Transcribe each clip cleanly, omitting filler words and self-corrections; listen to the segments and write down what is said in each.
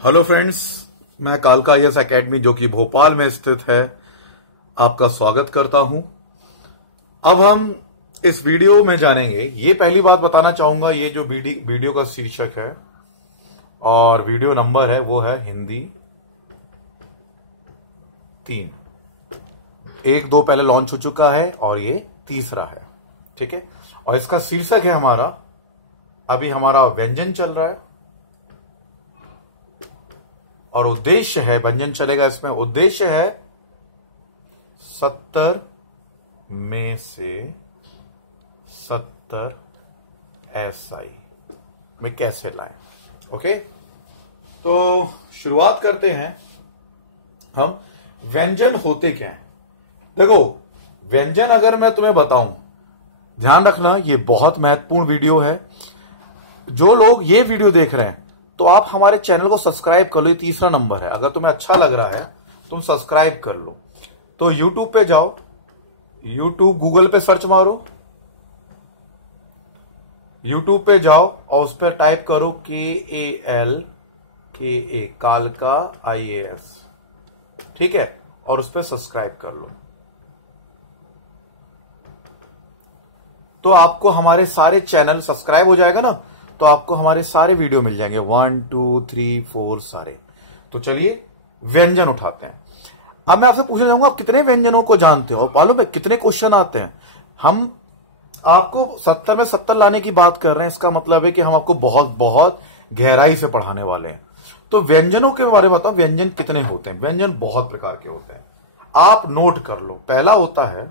Hello friends, मैं कालका IAS academy जो कि भोपाल में स्थित है, आपका स्वागत करता हूं। अब हम इस वीडियो में जानेंगे, ये पहली बात बताना चाहूंगा, ये जो वीडियो का शीर्षक है और वीडियो नंबर है वो है हिंदी 3। 1-2 पहले लॉन्च हो चुका है और ये तीसरा है, ठीक है। और इसका शीर्षक है अभी हमारा व्यंजन चल रहा है और उद्देश्य है, व्यंजन चलेगा इसमें, उद्देश्य है 70 में से 70 एसआई में कैसे लाएं। ओके, तो शुरुआत करते हैं हम। व्यंजन होते क्या हैं? देखो, व्यंजन अगर मैं तुम्हें बताऊं, ध्यान रखना ये बहुत महत्वपूर्ण वीडियो है। जो लोग ये वीडियो देख रहे हैं तो आप हमारे चैनल को सब्सक्राइब कर लो, ये तीसरा नंबर है। अगर तुम्हें अच्छा लग रहा है तुम सब्सक्राइब कर लो। तो यूट्यूब पे जाओ, यूट्यूब गूगल पे सर्च मारो, यूट्यूब पे जाओ और उस पर टाइप करो KALKA कालका IAS, ठीक है, और उस पर सब्सक्राइब कर लो। तो आपको हमारे सारे चैनल सब्सक्राइब हो जाएगा ना, तो आपको हमारे सारे वीडियो मिल जाएंगे, 1 2 3 4 सारे। तो चलिए व्यंजन उठाते हैं। अब मैं आपसे पूछना चाहूंगा, आप कितने व्यंजनों को जानते हो? मालूम है कितने क्वेश्चन आते हैं? हम आपको 70 में 70 लाने की बात कर रहे हैं, इसका मतलब है कि हम आपको बहुत बहुत गहराई से पढ़ाने वाले हैं। तो व्यंजनों के बारे में बताओ, व्यंजन कितने होते हैं? व्यंजन बहुत प्रकार के होते हैं, आप नोट कर लो। पहला होता है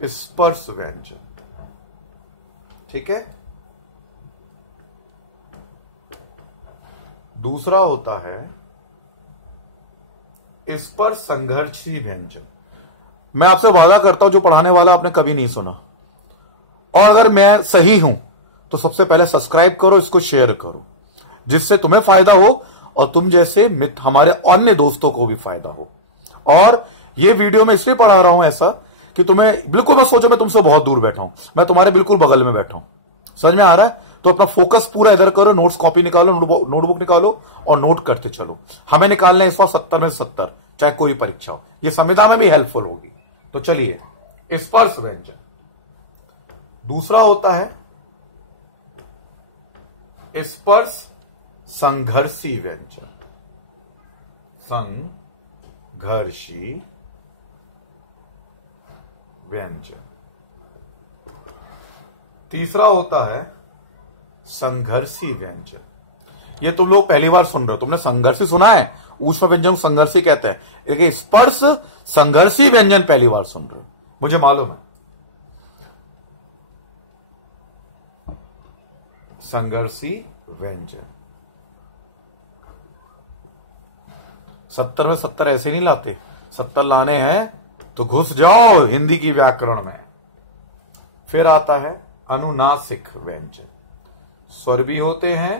स्पर्श व्यंजन, ठीक है। दूसरा होता है स्पर्श संघर्षी व्यंजन। मैं आपसे वादा करता हूं, जो पढ़ाने वाला आपने कभी नहीं सुना। और अगर मैं सही हूं तो सबसे पहले सब्सक्राइब करो, इसको शेयर करो, जिससे तुम्हें फायदा हो और तुम जैसे हमारे अन्य दोस्तों को भी फायदा हो। और ये वीडियो मैं इसलिए पढ़ा रहा हूं ऐसा कि तुम्हें बिल्कुल मत सोचो मैं तुमसे बहुत दूर बैठा हूं, मैं तुम्हारे बिल्कुल बगल में बैठा हूं। समझ में आ रहा है? तो अपना फोकस पूरा इधर करो, नोट्स कॉपी निकालो, नोटबुक निकालो और नोट करते चलो। हमें निकालना है इस बार 70 में 70, चाहे कोई परीक्षा हो। ये संविदा में भी हेल्पफुल होगी। तो चलिए, स्पर्श व्यंजन। दूसरा होता है स्पर्श संघर्षी व्यंजन, संघर्षी व्यंजन। तीसरा होता है संघर्षी व्यंजन। ये तुम लोग पहली बार सुन रहे हो, तुमने संघर्षी सुना है? ऊष्म व्यंजन को संघर्षी कहते हैं, लेकिन स्पर्श संघर्षी व्यंजन पहली बार सुन रहे हो, मुझे मालूम है। संघर्षी व्यंजन 70 में 70 ऐसे नहीं लाते, 70 लाने हैं तो घुस जाओ हिंदी की व्याकरण में। फिर आता है अनुनासिक व्यंजन। स्वर भी होते हैं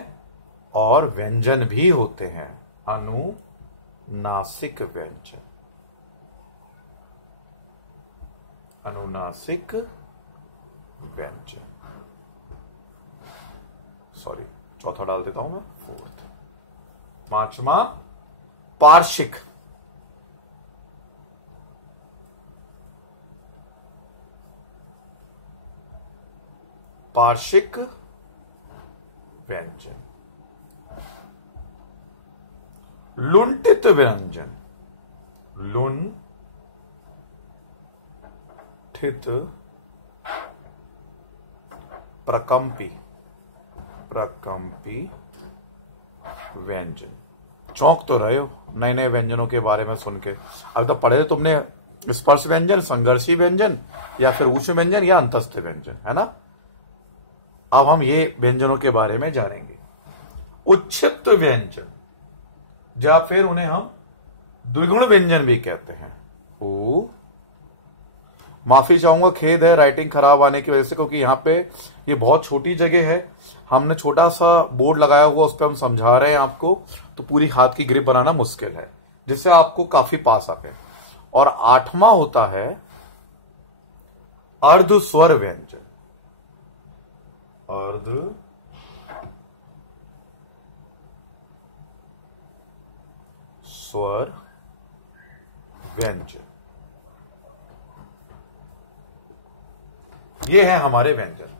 और व्यंजन भी होते हैं। अनुनासिक व्यंजन, अनुनासिक व्यंजन। सॉरी, चौथा डाल देता हूं मैं, 4th। 5वां पार्श्विक, पार्श्विक व्यंजन। लुंठित व्यंजन, लुंठित प्रकंपी, प्रकंपी व्यंजन। चौंक तो रहे हो नए नए व्यंजनों के बारे में सुन के। अब तक पढ़े तुमने स्पर्श व्यंजन, संघर्षी व्यंजन, या फिर ऊष्म व्यंजन या अंतस्थ व्यंजन, है ना। अब हम ये व्यंजनों के बारे में जानेंगे। उच्छिप्त व्यंजन, या फिर उन्हें हम द्विगुण व्यंजन भी कहते हैं। माफी चाहूंगा, खेद है राइटिंग खराब आने की वजह से, क्योंकि यहाँ पे ये बहुत छोटी जगह है, हमने छोटा सा बोर्ड लगाया हुआ, उस पर हम समझा रहे हैं आपको, तो पूरी हाथ की ग्रिप बनाना मुश्किल है, जिससे आपको काफी पास आते हैं। और 8वां होता है अर्ध स्वर व्यंजन, अर्ध स्वर व्यंजन, ये है हमारे व्यंजन।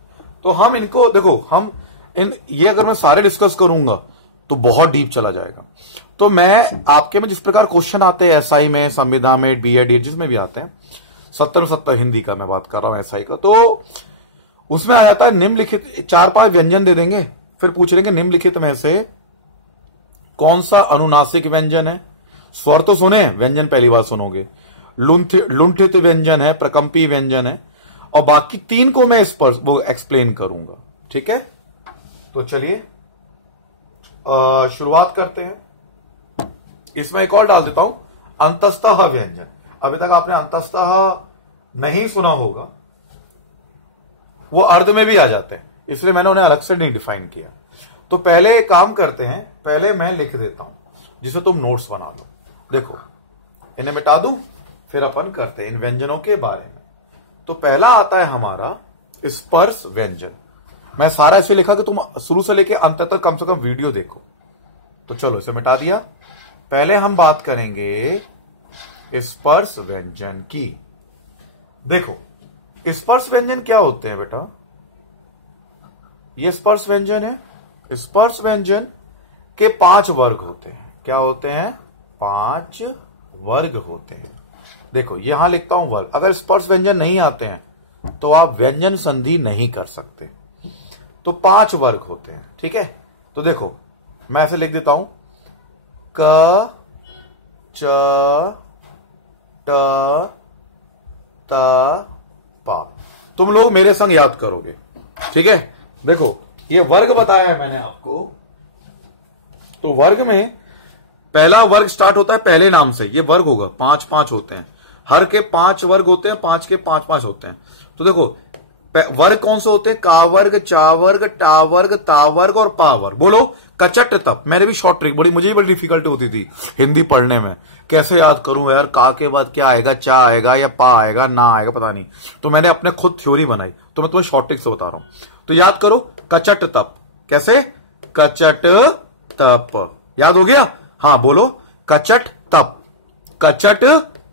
तो हम इनको देखो, हम ये अगर मैं सारे डिस्कस करूंगा तो बहुत डीप चला जाएगा। तो मैं आपके में जिस प्रकार क्वेश्चन आते हैं एसआई में, संविदा में, बीएड जिसमें भी आते हैं, 70 हिंदी का मैं बात कर रहा हूं एसआई का, तो उसमें आ जाता है निम्नलिखित, 4-5 व्यंजन दे देंगे, फिर पूछ लेंगे निम्नलिखित में से कौन सा अनुनासिक व्यंजन है। स्वर तो सुने, व्यंजन पहली बार सुनोगे। लुंठित व्यंजन है, प्रकंपी व्यंजन है, और बाकी 3 को मैं इस पर वो एक्सप्लेन करूंगा। ठीक है, तो चलिए शुरुआत करते हैं। इसमें एक और डाल देता हूं, अंतस्तः व्यंजन। अभी तक आपने अंतस्तः नहीं सुना होगा, वो अर्ध में भी आ जाते हैं, इसलिए मैंने उन्हें अलग से नहीं डिफाइन किया। तो पहले काम करते हैं, पहले मैं लिख देता हूं जिसे तुम नोट्स बना लो। देखो, इन्हें मिटा दूं, फिर अपन करते हैं इन व्यंजनों के बारे में। तो पहला आता है हमारा स्पर्श व्यंजन। मैं सारा इसे लिखा कि तुम शुरू से लेके अंत तक कम से कम वीडियो देखो। तो चलो इसे मिटा दिया। पहले हम बात करेंगे स्पर्श व्यंजन की। देखो, स्पर्श व्यंजन क्या होते हैं बेटा? ये स्पर्श व्यंजन है। स्पर्श व्यंजन के 5 वर्ग होते हैं। क्या होते हैं? 5 वर्ग होते हैं। देखो, यहां लिखता हूं वर्ग। अगर स्पर्श व्यंजन नहीं आते हैं तो आप व्यंजन संधि नहीं कर सकते। तो 5 वर्ग होते हैं। ठीक है, तो देखो मैं ऐसे लिख देता हूं, क, च, ट, त, पा। तुम लोग मेरे संग याद करोगे। ठीक है, देखो ये वर्ग बताया है मैंने आपको। तो वर्ग में पहला वर्ग स्टार्ट होता है पहले नाम से। ये वर्ग होगा, 5-5 होते हैं। हर के 5 वर्ग होते हैं, 5 के 5-5 होते हैं। तो देखो वर्ग कौन से होते हैं? का वर्ग, चा वर्ग, टा वर्ग, ता वर्ग और पा वर्ग। बोलो कचट तप। मैंने भी शॉर्ट ट्रिक, मुझे भी बड़ी डिफिकल्टी होती थी हिंदी पढ़ने में, कैसे याद करूं यार, का के बाद क्या आएगा, चा आएगा या पा आएगा, ना आएगा, पता नहीं। तो मैंने अपने खुद थ्योरी बनाई, तो मैं तुम्हें शॉर्ट ट्रिक से बता रहा हूं। तो याद करो, कचट तप। कैसे? कचट तप। याद हो गया? हाँ बोलो, कचट तप। कचट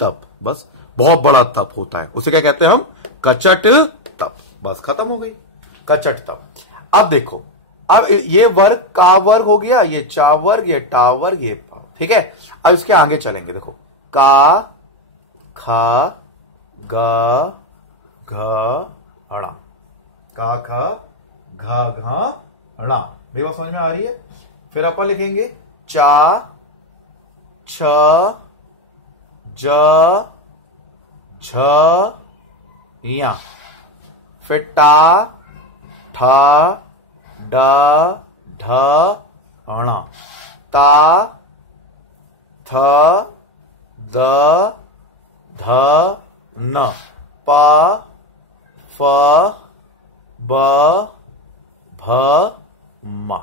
तप, बस। बहुत बड़ा तप होता है, उसे क्या कहते हैं हम? कचट तप। बस खत्म हो गई, कचट तप। अब देखो, अब ये वर्ग का वर्ग हो गया, ये चा वर्ग, ये टा वर्ग, ये पा। ठीक है, अब इसके आगे चलेंगे। देखो, का, खा, ग, घ, अड़ा। का, खा, घा, घा, अड़ा। मेरी बात समझ में आ रही है? फिर अपन लिखेंगे चा, छ, ज, झ, या। फिर टा, ठा, ड, ढ, अणा। ता, थ, द, ध, न। पा, फ, ब, भ, म।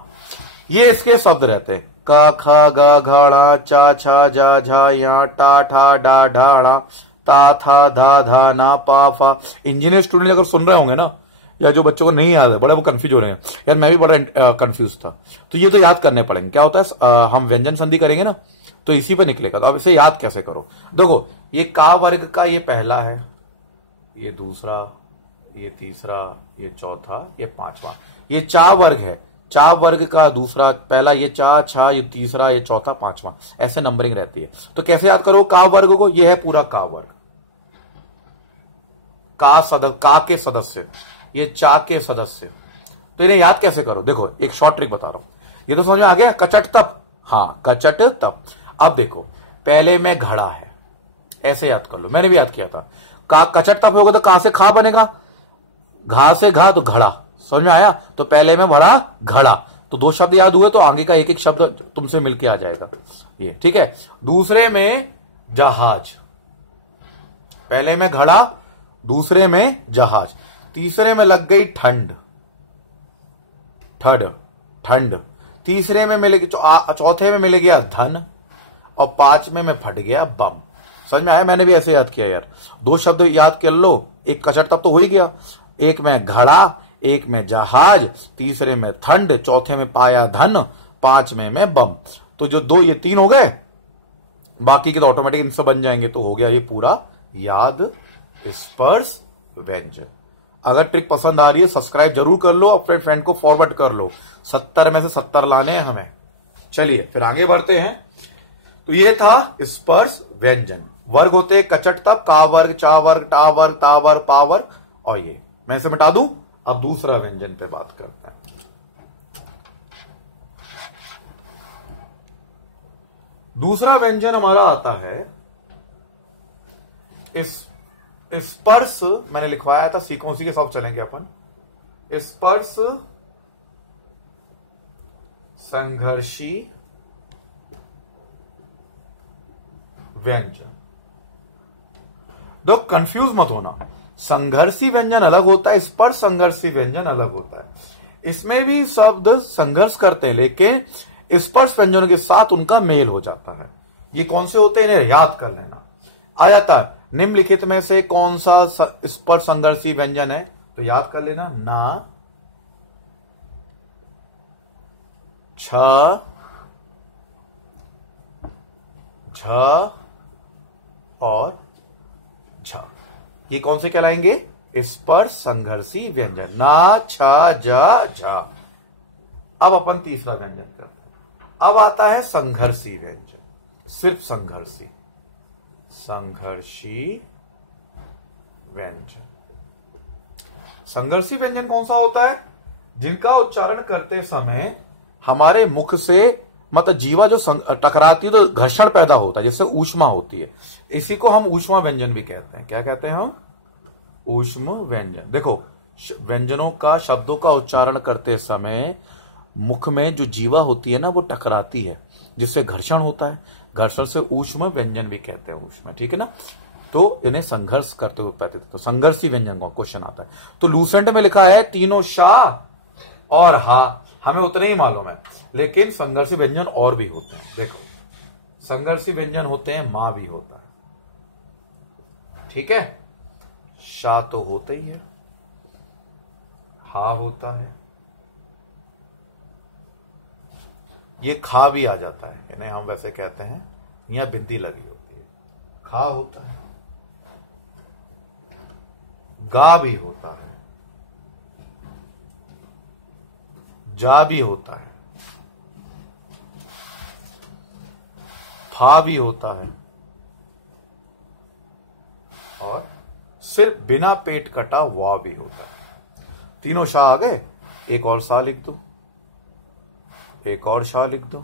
ये इसके शब्द रहते हैं। क, ख, ग, घ, चा, छा, जा, झा, या, टा, ठा, डा, ढाड़ा, ता, था, धा, धा, ना, पा, फा। इंजीनियर स्टूडेंट अगर सुन रहे होंगे ना, या जो बच्चों को नहीं याद है, बड़े वो कंफ्यूज हो रहे हैं यार, मैं भी बड़ा कंफ्यूज था। तो ये तो याद करने पड़ेंगे। क्या होता है, हम व्यंजन संधि करेंगे ना, तो इसी पे निकलेगा। तो अब इसे याद कैसे करो? देखो, ये का वर्ग का ये पहला है, ये दूसरा, ये तीसरा, ये चौथा, ये पांचवा। ये चा वर्ग है, चा वर्ग का दूसरा, पहला, ये चा, छा, ये तीसरा, ये चौथा, पांचवा। ऐसे नंबरिंग रहती है। तो कैसे याद करो का वर्ग को? ये है पूरा का वर्ग। का के सदस्य, ये चा के सदस्य। तो इन्हें याद कैसे करो? देखो एक शॉर्ट ट्रिक बता रहा हूं, ये तो समझ में आ गया। कचट तप, हाँ कचट तप। अब देखो, पहले में घड़ा है, ऐसे याद कर लो, मैंने भी याद किया था। का कचट तप होगा तो कहां से खा बनेगा? घा से घा, तो घड़ा। समझ में आया? तो पहले में भरा घड़ा, तो 2 शब्द याद हुए, तो आगे का एक एक शब्द तुमसे मिलके आ जाएगा ये। ठीक है, दूसरे में जहाज। पहले में घड़ा, दूसरे में जहाज, तीसरे में लग गई ठंड, ठंड। तीसरे में मिलेगी, चौथे में मिल गया धन, और 5वें में फट गया बम। समझ में आया? मैंने भी ऐसे याद किया यार। 2 शब्द याद कर लो, एक कचट तप तो हो ही गया। एक में घड़ा, एक में जहाज, तीसरे में ठंड, चौथे में पाया धन, 5वें में बम। तो जो 2 ये 3 हो गए, बाकी के तो ऑटोमेटिक इनसे बन जाएंगे। तो हो गया ये पूरा याद स्पर्श व्यंजन। अगर ट्रिक पसंद आ रही है सब्सक्राइब जरूर कर लो, अपने फ्रेंड को फॉरवर्ड कर लो। 70 में से 70 लाने हैं हमें। चलिए फिर आगे बढ़ते हैं। तो ये था स्पर्श व्यंजन। वर्ग होते हैं कचट तब, का वर्ग, चा वर्ग, टा वर्ग, ता वर्ग, पा वर्ग, और ये मैं इसे मिटा दूं। अब दूसरा व्यंजन पे बात करते हैं। दूसरा व्यंजन हमारा आता है इस स्पर्श, मैंने लिखवाया था, सीखो उसी के साथ चलेंगे अपन। स्पर्श संघर्षी व्यंजन। दो कंफ्यूज मत होना, संघर्षी व्यंजन अलग होता है, स्पर्श संघर्षी व्यंजन अलग होता है। इसमें भी शब्द संघर्ष करते हैं लेकिन स्पर्श व्यंजनों के साथ उनका मेल हो जाता है। ये कौन से होते हैं इन्हें याद कर लेना। आ जाता है निम्नलिखित में से कौन सा स्पर्श संघर्षी व्यंजन है, तो याद कर लेना, ना, छ, झ और झ। ये कौन से कहलाएंगे? स्पर्श संघर्षी व्यंजन, ना, छ, झ, झ। अब अपन तीसरा व्यंजन करते हैं। अब आता है संघर्षी व्यंजन, सिर्फ संघर्षी, संघर्षी व्यंजन। संघर्षी व्यंजन कौन सा होता है? जिनका उच्चारण करते समय हमारे मुख से मतलब जीवा जो टकराती है तो घर्षण पैदा होता है, जिससे ऊष्मा होती है। इसी को हम ऊष्मा व्यंजन भी कहते हैं। क्या कहते हैं हम? ऊष्म व्यंजन। देखो व्यंजनों का, शब्दों का उच्चारण करते समय मुख में जो जीवा होती है ना वो टकराती है, जिससे घर्षण होता है। घर्षण से ऊष्म व्यंजन भी कहते हैं, ऊष्मा, ठीक है ना। तो इन्हें संघर्ष करते हुए पाते थे। तो संघर्षी व्यंजन का क्वेश्चन आता है। तो लूसेंट में लिखा है तीनों शाह और हा, हमें उतने ही मालूम है, लेकिन संघर्षी व्यंजन और भी होते हैं। देखो संघर्षी व्यंजन होते हैं, मां भी होता है, ठीक है। शा तो होता ही है, हा होता है, ये खा भी आ जाता है, इन्हें हम वैसे कहते हैं, यहां बिंदी लगी होती है, खा होता है, गा भी होता है, जा भी होता है, फा भी होता है, और सिर्फ बिना पेट कटा वा भी होता है। तीनों शाह आ गए। एक और शाह लिख दो, एक और शाह लिख दो,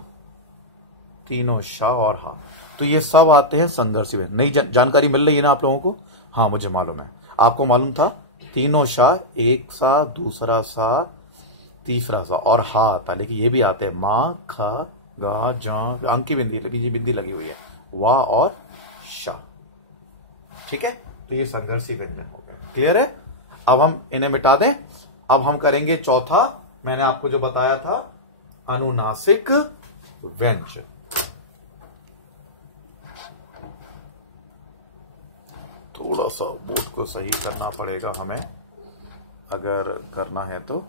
तीनों शाह और हा। तो ये सब आते हैं संघर्षी व्यंजन। नई जानकारी मिल रही है ना आप लोगों को? हाँ मुझे मालूम है, आपको मालूम था। तीनों शाह, एक सा, दूसरा सा, तीसरा सा, और हा आता, लेकिन ये भी आते हैं मां, खा, गा, जा, अंक की बिंदी लगी, जी बिंदी लगी हुई है, वाह और शा, ठीक है। तो ये संघर्षी व्यंजन हो गए, क्लियर है। अब हम इन्हें मिटा दें। अब हम करेंगे चौथा, मैंने आपको जो बताया था, अनुनासिक व्यंजन। थोड़ा सा बोर्ड को सही करना पड़ेगा हमें, अगर करना है तो।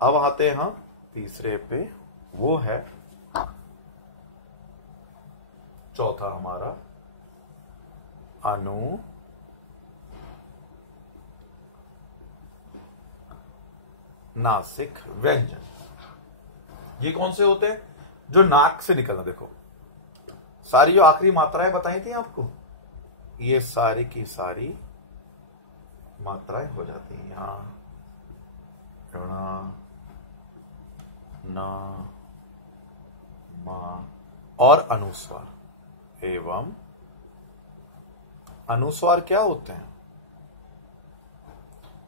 अब आते हैं हम तीसरे पे, वो है चौथा हमारा अनुनासिक व्यंजन। ये कौन से होते हैं? जो नाक से निकलना। देखो सारी जो आखिरी मात्राएं बताई थी आपको, ये सारी की सारी मात्राएं हो जाती हैं यहां, ण, न, मा और अनुस्वार। एवं अनुस्वार क्या होते हैं?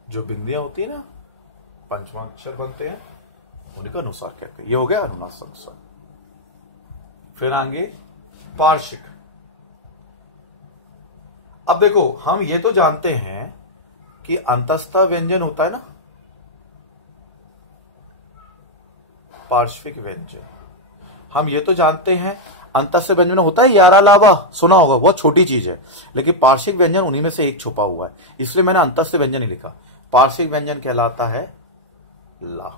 जो बिंदियां होती है ना, पंचमा अक्षर बनते हैं, उन्हीं का अनुस्वार कहते हैं। ये हो गया अनुनासिक स्वर। फिर आगे पार्श्विक। अब देखो हम ये तो जानते हैं कि अंतस्थ व्यंजन होता है ना, पार्श्विक व्यंजन। हम ये तो जानते हैं अंतस्थ व्यंजन होता है यारा लावा, सुना होगा, बहुत छोटी चीज है, लेकिन पार्श्विक व्यंजन उन्हीं में से एक छुपा हुआ है, इसलिए मैंने अंतस्थ व्यंजन ही लिखा। पार्श्विक व्यंजन कहलाता है ला।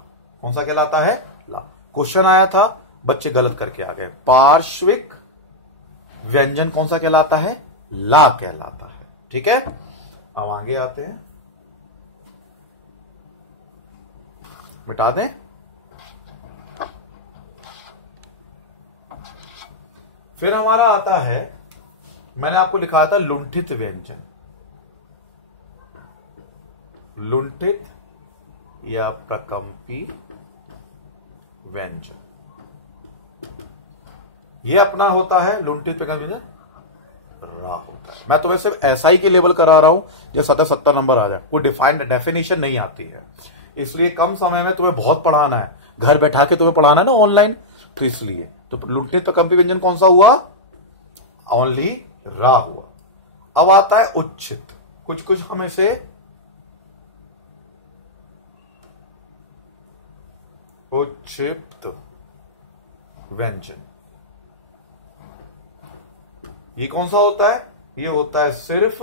कौन सा कहलाता है? ला। क्वेश्चन आया था, बच्चे गलत करके आ गए। पार्श्विक व्यंजन कौन सा कहलाता है? ला कहलाता है। ठीक है, अब आगे आते हैं, मिटा दें। फिर हमारा आता है, मैंने आपको लिखा था लुंठित व्यंजन। लुंठित या प्रकंपी व्यंजन, ये अपना होता है लुंठित प्रकंपी व्यंजन, रा होता है। मैं तुम्हें सिर्फ एसआई के लेवल करा रहा हूं जो 70 नंबर आ जाए, कोई डिफाइंड डेफिनेशन नहीं आती है, इसलिए कम समय में तुम्हें बहुत पढ़ाना है, घर बैठा के तुम्हें पढ़ाना है ना ऑनलाइन, तो इसलिए तो लुंठित प्रकंपी व्यंजन कौन सा हुआ? ओनली रा हुआ। अब आता है उच्छित, कुछ कुछ हम इसे उच्छित व्यंजन, ये कौन सा होता है? ये होता है सिर्फ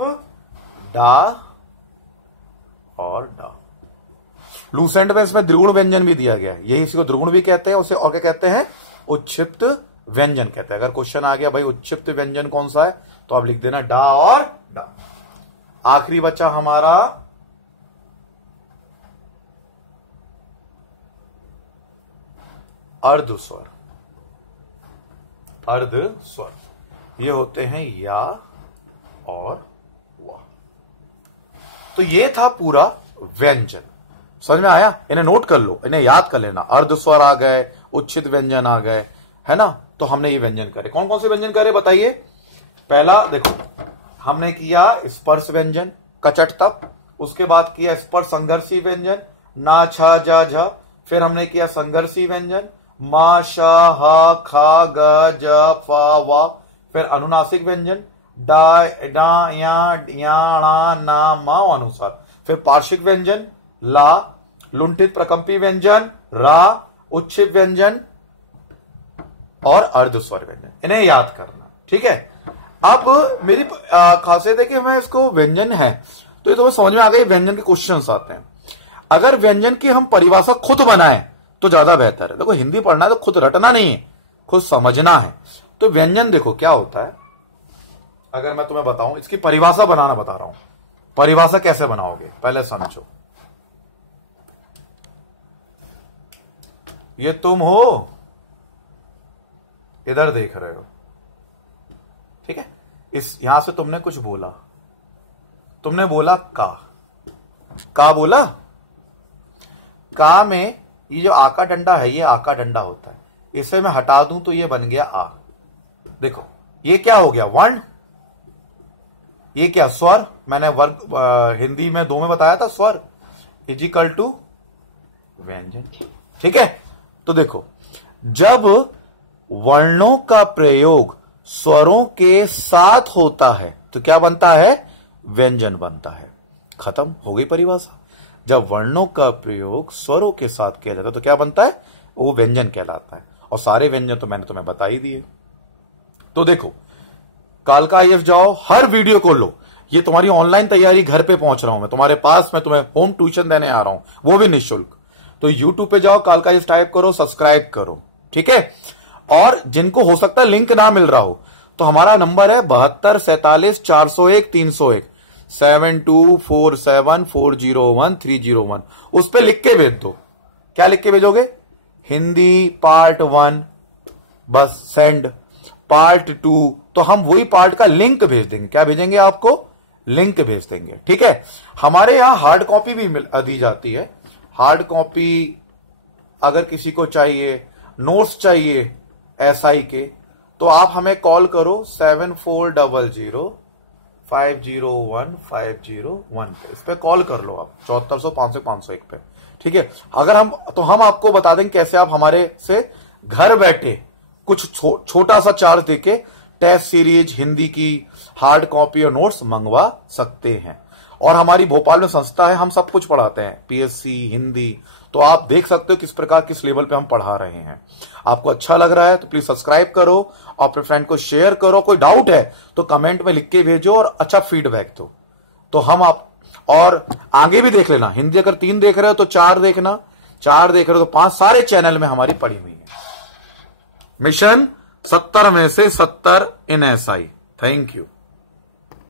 डा और डा। लूसेंट में इसमें द्विगुण व्यंजन भी दिया गया है, यही इसी को द्विगुण भी कहते हैं, उसे और क्या कहते हैं? उच्छिप्त व्यंजन कहते हैं। अगर क्वेश्चन आ गया भाई उच्छिप्त व्यंजन कौन सा है, तो आप लिख देना डा और डा। आखिरी बच्चा हमारा अर्धस्वर। अर्धस्वर ये होते हैं या और वा। तो ये था पूरा व्यंजन, समझ में आया? इन्हें नोट कर लो, इन्हें याद कर लेना। अर्धस्वर आ गए, उच्छित व्यंजन आ गए, है ना? तो हमने ये व्यंजन करे, कौन कौन से व्यंजन करे बताइए? पहला देखो, हमने किया स्पर्श व्यंजन कचट तप, उसके बाद किया स्पर्श संघर्षी व्यंजन ना छा जा झा, फिर हमने किया संघर्षी व्यंजन मा शा हा खा ग ज फा वा, फिर अनुनासिक व्यंजन डा डा या णा ना मा अनुसार, फिर पार्श्विक व्यंजन ला, लुंठित प्रकंपी व्यंजन रा, उच्छित व्यंजन और अर्धस्वर व्यंजन। इन्हें याद करना, ठीक है? अब मेरी खासियत है कि मैं इसको व्यंजन है तो ये तुम्हें समझ में आ गई, व्यंजन के क्वेश्चंस आते हैं। अगर व्यंजन की हम परिभाषा खुद बनाए तो ज्यादा बेहतर है। देखो हिंदी पढ़ना है तो खुद रटना नहीं है, खुद समझना है। तो व्यंजन देखो क्या होता है, अगर मैं तुम्हें बताऊं, इसकी परिभाषा बनाना बता रहा हूं। परिभाषा कैसे बनाओगे पहले समझो। ये तुम हो, इधर देख रहे हो, ठीक है? इस यहां से तुमने कुछ बोला, तुमने बोला का बोला। का में ये जो आका डंडा है, ये आका डंडा होता है, इसे मैं हटा दूं तो ये बन गया आ। देखो ये क्या हो गया? वर्ण। ये क्या? स्वर। मैंने वर्ग हिंदी में 2 में बताया था, स्वर इजिकल टू व्यंजन, ठीक है? तो देखो जब वर्णों का प्रयोग स्वरों के साथ होता है तो क्या बनता है? व्यंजन बनता है। खत्म हो गई परिभाषा। जब वर्णों का प्रयोग स्वरों के साथ किया जाता है तो क्या बनता है? वो व्यंजन कहलाता है। और सारे व्यंजन तो मैंने तुम्हें बता ही दिए। तो देखो कालका आईएएस जाओ, हर वीडियो को लो, ये तुम्हारी ऑनलाइन तैयारी घर पे पहुंच रहा हूं मैं तुम्हारे पास, मैं तुम्हें होम ट्यूशन देने आ रहा हूं, वो भी निःशुल्क। तो यूट्यूब पे जाओ, कालका आईएएस टाइप करो, सब्सक्राइब करो, ठीक है? और जिनको हो सकता है लिंक ना मिल रहा हो तो हमारा नंबर है 72 47 401 301 7247 401 301। उस पर लिख के भेज दो। क्या लिख के भेजोगे? हिंदी पार्ट 1, बस सेंड। पार्ट 2 तो हम वही पार्ट का लिंक भेज देंगे। क्या भेजेंगे? आपको लिंक भेज देंगे, ठीक है? हमारे यहां हार्ड कॉपी भी दी जाती है। हार्ड कॉपी अगर किसी को चाहिए, नोट्स चाहिए एसआई के, तो आप हमें कॉल करो 7400501501 पे। इस पे कॉल कर लो आप, 7400 500 501 पे, ठीक है? अगर हम आपको बता देंगे कैसे आप हमारे से घर बैठे कुछ छोटा सा चार्ज देके टेस्ट सीरीज हिंदी की हार्ड कॉपी और नोट्स मंगवा सकते हैं। और हमारी भोपाल में संस्था है, हम सब कुछ पढ़ाते हैं, पीएससी हिंदी, तो आप देख सकते हो किस प्रकार किस लेवल पे हम पढ़ा रहे हैं। आपको अच्छा लग रहा है तो प्लीज सब्सक्राइब करो और अपने फ्रेंड को शेयर करो। कोई डाउट है तो कमेंट में लिख के भेजो और अच्छा फीडबैक दो। तो हम आप और आगे भी देख लेना, हिंदी अगर 3 देख रहे हो तो 4 देखना, 4 देख रहे हो तो 5, सारे चैनल में हमारी पड़ी हुई है। मिशन 70 में से 70 इन SI। Thank you.